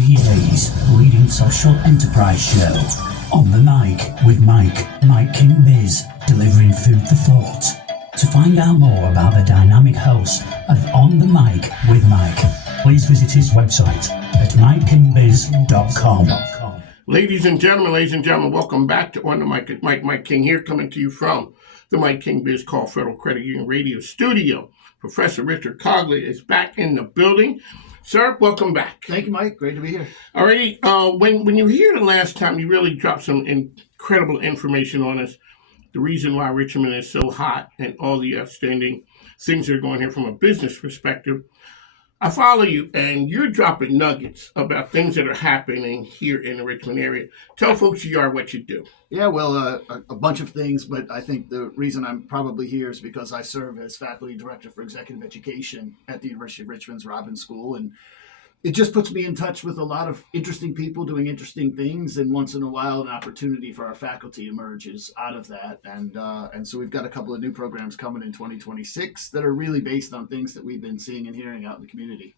UVA's leading social enterprise show. On the mic with Mike King Biz, delivering food for thought. To find out more about the dynamic host of On the Mic with Mike, please visit his website at mikekingbiz.com. Ladies and gentlemen, welcome back to On the Mic with Mike King here, coming to you from the Mike King Biz Call Federal Credit Union Radio Studio. Professor Richard Coughlan is back in the building. Sir, welcome back. Thank you, Mike. Great to be here. Alrighty, when you were here the last time, you really dropped some incredible information on us. The reason why Richmond is so hot and all the outstanding things that are going here from a business perspective. I follow you, and you're dropping nuggets about things that are happening here in the Richmond area. Tell folks who you are, what you do. Yeah, well, a bunch of things, but I think the reason I'm probably here is because I serve as faculty director for executive education at the University of Richmond's Robbins School, and it just puts me in touch with a lot of interesting people doing interesting things, and once in a while, an opportunity for our faculty emerges out of that. And so we've got a couple of new programs coming in 2026 that are really based on things that we've been seeing and hearing out in the community.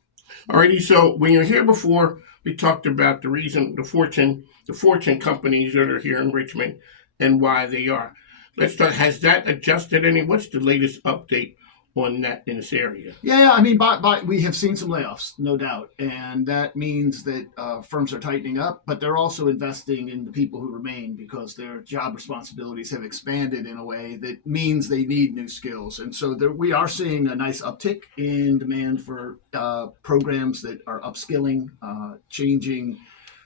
Alrighty, so when you're here before, we talked about the Fortune companies that are here in Richmond and why they are. Let's talk. Has that adjusted any? What's the latest update on that in this area? Yeah, I mean, we have seen some layoffs, no doubt, and that means that firms are tightening up, but they're also investing in the people who remain because their job responsibilities have expanded in a way that means they need new skills. And so we are seeing a nice uptick in demand for programs that are upskilling, changing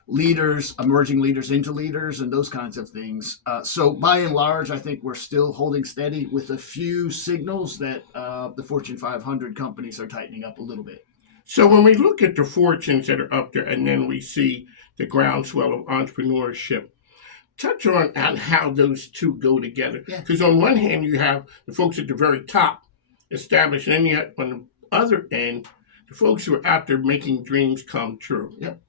leaders, emerging leaders into leaders, and those kinds of things. So by and large, I think we're still holding steady with a few signals that the Fortune 500 companies are tightening up a little bit. So when we look at the fortunes that are up there and then we see the groundswell of entrepreneurship, touch on how those two go together. Because on one hand, you have the folks at the very top established, and yet on the other end, the folks who are out there making dreams come true. Yep.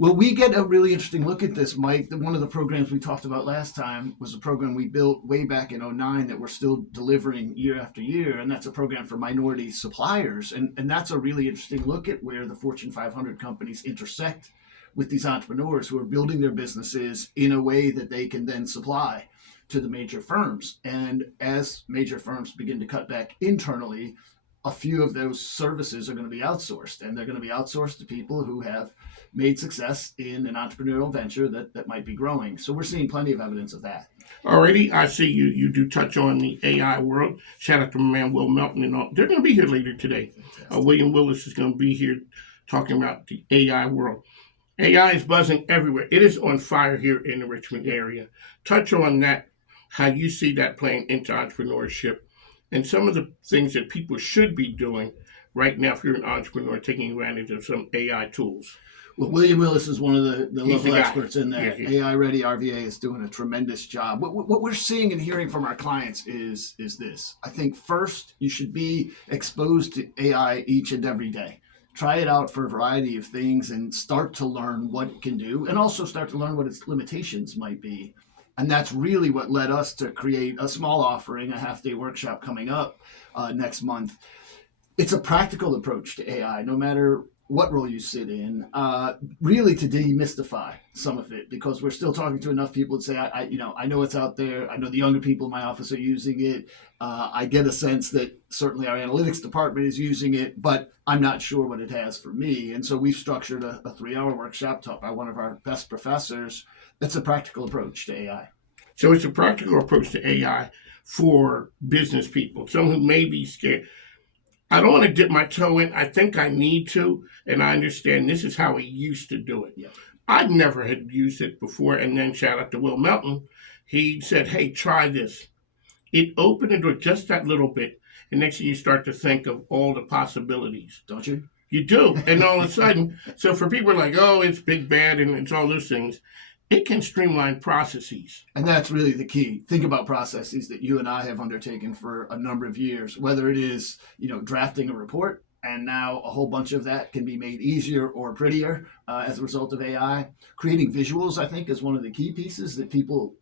Well, we get a really interesting look at this, Mike. One of the programs we talked about last time was a program we built way back in 2009 that we're still delivering year after year, and that's a program for minority suppliers. And that's a really interesting look at where the Fortune 500 companies intersect with these entrepreneurs who are building their businesses in a way that they can then supply to the major firms. And as major firms begin to cut back internally, a few of those services are going to be outsourced, and they're going to be outsourced to people who have made success in an entrepreneurial venture that might be growing. So we're seeing plenty of evidence of that. Already, I see you do touch on the AI world. Shout out to my man, Will Melton, and all. They're going to be here later today. William Willis is going to be here talking about the AI world. AI is buzzing everywhere. It is on fire here in the Richmond area. Touch on that, how you see that playing into entrepreneurship, and some of the things that people should be doing right now if you're an entrepreneur taking advantage of some AI tools. Well, William Willis is one of the local experts in that. Yeah. AI Ready RVA is doing a tremendous job. What we're seeing and hearing from our clients is this. I think first, you should be exposed to AI each and every day. Try it out for a variety of things and start to learn what it can do, and also start to learn what its limitations might be. And that's really what led us to create a small offering, a half-day workshop coming up next month. It's a practical approach to AI, no matter what role you sit in, really to demystify some of it, because we're still talking to enough people to say, I know it's out there. I know the younger people in my office are using it. I get a sense that certainly our analytics department is using it, but I'm not sure what it has for me. And so we've structured a 3-hour workshop taught by one of our best professors. That's a practical approach to AI. So it's a practical approach to AI for business people, someone who may be scared. I don't want to dip my toe in. I think I need to, and I understand this is how we used to do it. Yeah. I never had used it before, and then shout out to Will Melton. He said, hey, try this. It opened the door just that little bit, and next thing you start to think of all the possibilities. Don't you? You do, and all of a sudden, so for people like, oh, it's big, bad, and it's all those things, it can streamline processes. And that's really the key. Think about processes that you and I have undertaken for a number of years, whether it is, drafting a report, and now a whole bunch of that can be made easier or prettier as a result of AI. Creating visuals, I think, is one of the key pieces that people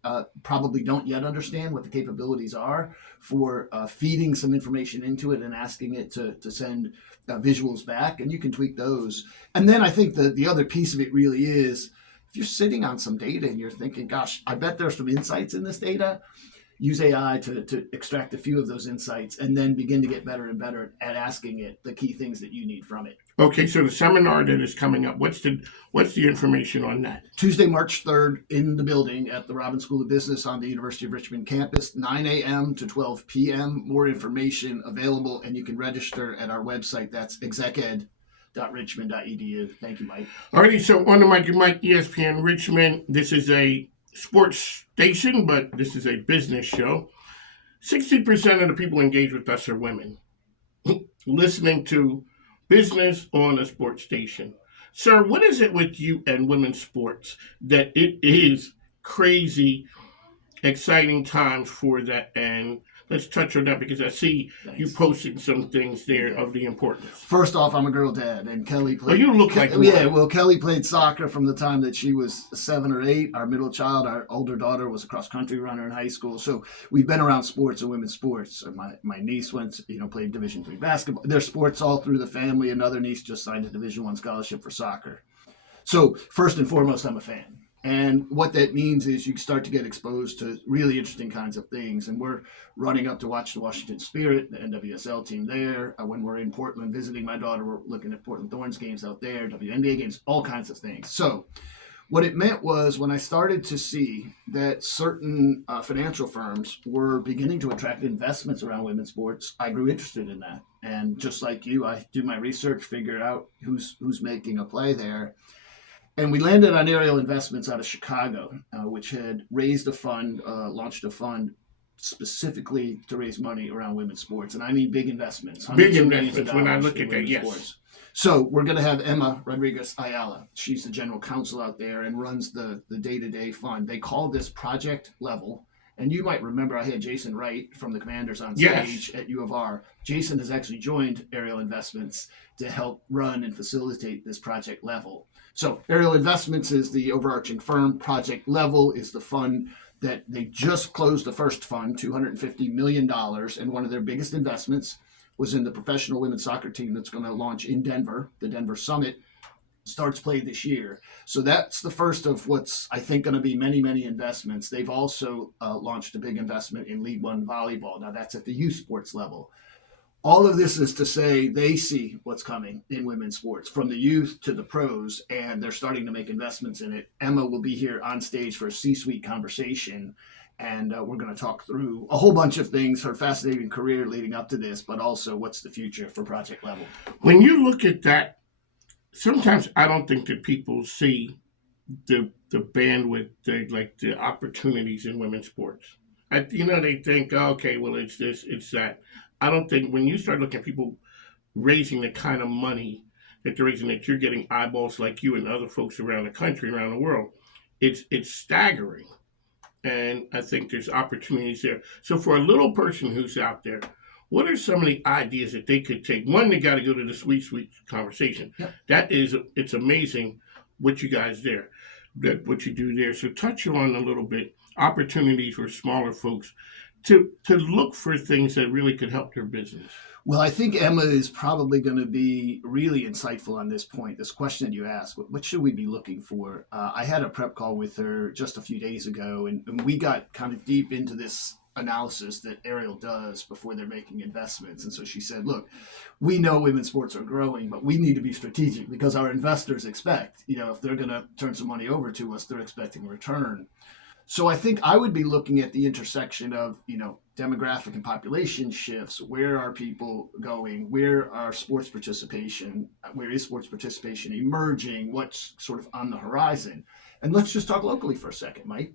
probably don't yet understand what the capabilities are for feeding some information into it and asking it to send visuals back, and you can tweak those. And then I think the other piece of it really is, if you're sitting on some data and you're thinking, gosh, I bet there's some insights in this data, use AI to extract a few of those insights and then begin to get better and better at asking it the key things that you need from it. Okay, so the seminar that is coming up, what's the information on that? Tuesday, March 3rd in the building at the Robbins School of Business on the University of Richmond campus, 9 a.m. to 12 p.m. More information available, and you can register at our website. That's execed.richmond.edu. Thank you, Mike. Alrighty, so on the mic, ESPN Richmond. This is a sports station, but this is a business show. 60% of the people engaged with us are women. Listening to business on a sports station. Sir, what is it with you and women's sports that it is crazy, exciting times for that? And let's touch on that because I see you posting some things there of the importance. First off, I'm a girl dad, and Kelly played. Oh, you look like yeah. Well, Kelly played soccer from the time that she was 7 or 8. Our middle child, our older daughter, was a cross country runner in high school. So we've been around sports and women's sports. My niece played Division III basketball. There's sports all through the family. Another niece just signed a Division I scholarship for soccer. So first and foremost, I'm a fan. And what that means is you start to get exposed to really interesting kinds of things. And we're running up to watch the Washington Spirit, the NWSL team there. When we're in Portland visiting my daughter, we're looking at Portland Thorns games out there, WNBA games, all kinds of things. So what it meant was when I started to see that certain financial firms were beginning to attract investments around women's sports, I grew interested in that. And just like you, I do my research, figure out who's making a play there. And we landed on Ariel Investments out of Chicago, which had raised a fund, launched a fund specifically to raise money around women's sports. And I mean big investments. Big investments when I look at that, yes. Sports. So we're going to have Emma Rodriguez Ayala. She's the general counsel out there and runs the day-to-day fund. They call this Project Level. And you might remember I had Jason Wright from the Commanders on stage at U of R. Jason has actually joined Ariel Investments to help run and facilitate this Project Level. So Ariel Investments is the overarching firm. Project Level is the fund that they just closed the first fund, $250 million. And one of their biggest investments was in the professional women's soccer team that's going to launch in Denver. The Denver Summit starts play this year. So that's the first of what's, I think, going to be many, many investments. They've also launched a big investment in League One volleyball. Now that's at the youth sports level. All of this is to say they see what's coming in women's sports from the youth to the pros, and they're starting to make investments in it. Emma will be here on stage for a C-suite conversation, and we're going to talk through a whole bunch of things, her fascinating career leading up to this, but also what's the future for Project Level. When you look at that, sometimes I don't think that people see the bandwidth, the opportunities in women's sports. They think, okay, well, it's this, it's that. I don't think when you start looking at people raising the kind of money that they're raising, that you're getting eyeballs like you and other folks around the country, around the world, it's staggering. And I think there's opportunities there. So for a little person who's out there, what are some of the ideas that they could take? One, they got to go to the sweet conversation. Yep. It's amazing what you guys there, what you do there. So touch on a little bit, opportunities for smaller folks to look for things that really could help their business. Well, I think Emma is probably going to be really insightful on this point. This question that you asked, what should we be looking for? I had a prep call with her just a few days ago, and we got kind of deep into this analysis that Ariel does before they're making investments. And so she said, look, we know women's sports are growing, but we need to be strategic because our investors expect, if they're going to turn some money over to us, they're expecting a return. So I think I would be looking at the intersection of, demographic and population shifts. Where are people going? Where are sports participation? Where is sports participation emerging? What's sort of on the horizon? And let's just talk locally for a second, Mike.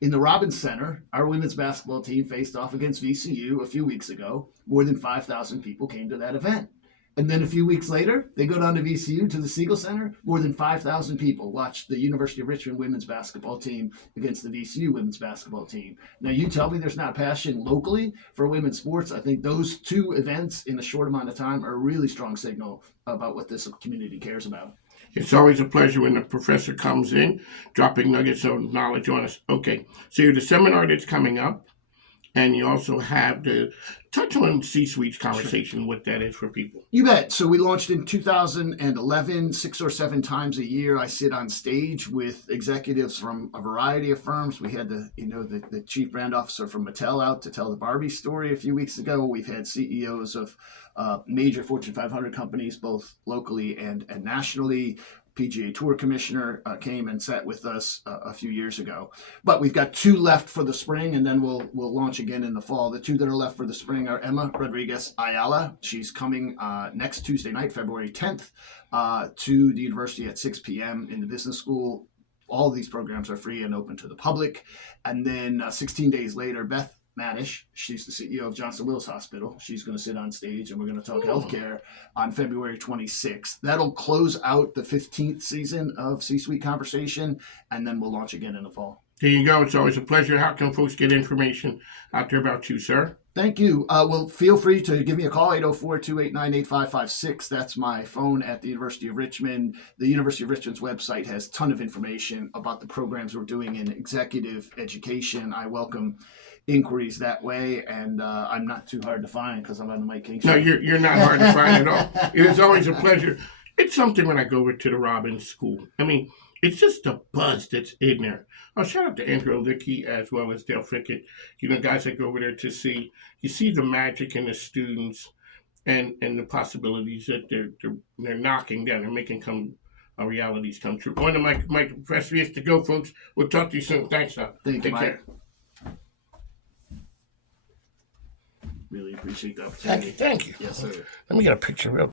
In the Robbins Center, our women's basketball team faced off against VCU a few weeks ago. More than 5,000 people came to that event. And then a few weeks later, they go down to VCU to the Siegel Center. More than 5,000 people watched the University of Richmond women's basketball team against the VCU women's basketball team. Now, you tell me there's not passion locally for women's sports. I think those two events in a short amount of time are a really strong signal about what this community cares about. It's always a pleasure when the professor comes in, dropping nuggets of knowledge on us. Okay, so the seminar that's coming up, and you also have the touch on C-suite conversation, what that is for people. You bet. So we launched in 2011, 6 or 7 times a year. I sit on stage with executives from a variety of firms. We had the chief brand officer from Mattel out to tell the Barbie story a few weeks ago. We've had CEOs of major Fortune 500 companies, both locally and nationally. PGA Tour commissioner came and sat with us a few years ago. But we've got 2 left for the spring, and then we'll launch again in the fall. The 2 that are left for the spring are Emma Rodriguez Ayala. She's coming next Tuesday night, February 10th, to the university at 6 p.m. in the business school. All of these programs are free and open to the public. And then 16 days later, Beth Manish, she's the CEO of Johnson Willis Hospital. She's going to sit on stage and we're going to talk healthcare on February 26th. That'll close out the 15th season of C-Suite Conversation, and then we'll launch again in the fall. There you go. It's always a pleasure. How can folks get information out there about you, sir? Thank you. Well, feel free to give me a call, 804-289-8556. That's my phone at the University of Richmond. The University of Richmond's website has a ton of information about the programs we're doing in executive education. I welcome inquiries that way, and I'm not too hard to find because I'm on the Mike King Show. No, you're not hard to find at all. It is always a pleasure. It's something when I go over to the Robbins School. I mean, it's just the buzz that's in there. Shout out to Andrew Lickey as well as Dale Fickett. Guys that go over there to see, you see the magic in the students and the possibilities that they're knocking down. They're making realities come true. On to Mike, rest of us to go, folks. We'll talk to you soon. Thanks, Doc. Thank you, Take Mike. care. Really appreciate the opportunity. Thank you. Yes, sir. Let me get a picture real